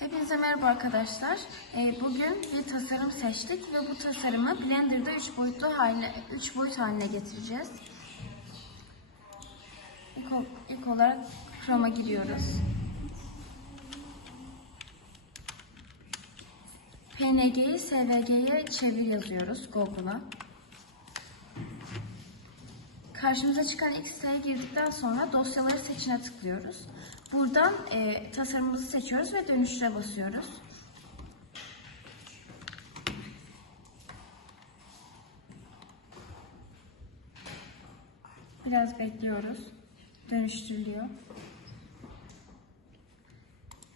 Hepinize merhaba arkadaşlar. Ee, Bugün bir tasarım seçtik ve bu tasarımı Blender'da 3 boyutlu haline 3 boyut haline getireceğiz. İlk, ilk olarak Chrome'a giriyoruz. PNG'yi SVG'ye çevir yazıyoruz Google'a. Karşımıza çıkan X'e girdikten sonra dosyaları seçine tıklıyoruz. Buradan e, tasarımımızı seçiyoruz ve dönüştüre basıyoruz. Biraz bekliyoruz. Dönüştürülüyor.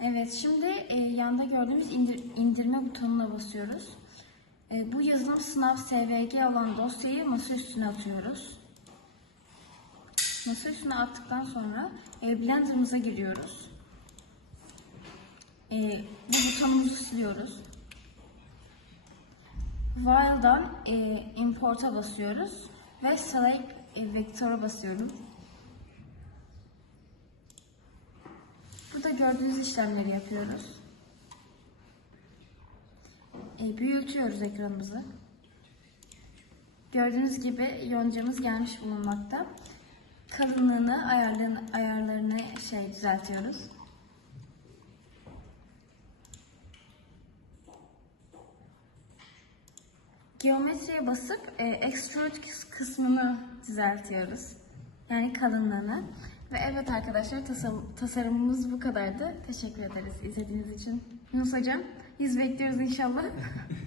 Evet, şimdi e, yanda gördüğümüz indir- indirme butonuna basıyoruz. E, bu yazılım sınav SVG olan dosyayı masa üstüne atıyoruz. Masa üstüne attıktan sonra e, Blender'ımıza giriyoruz. E, bu butonumuzu siliyoruz. While'dan e, Import'a basıyoruz ve Select e, Vector'a basıyorum. Burada gördüğünüz işlemleri yapıyoruz. E, büyütüyoruz ekranımızı. Gördüğünüz gibi yoncamız gelmiş bulunmakta. Kalınlığını, ayarlarını, ayarlarını şey düzeltiyoruz. Geometriye basıp e, extrude kıs- kısmını düzeltiyoruz. Yani kalınlığını. Ve evet arkadaşlar tasarım, tasarımımız bu kadardı. Teşekkür ederiz izlediğiniz için. Yunus Hocam, yüz bekliyoruz inşallah.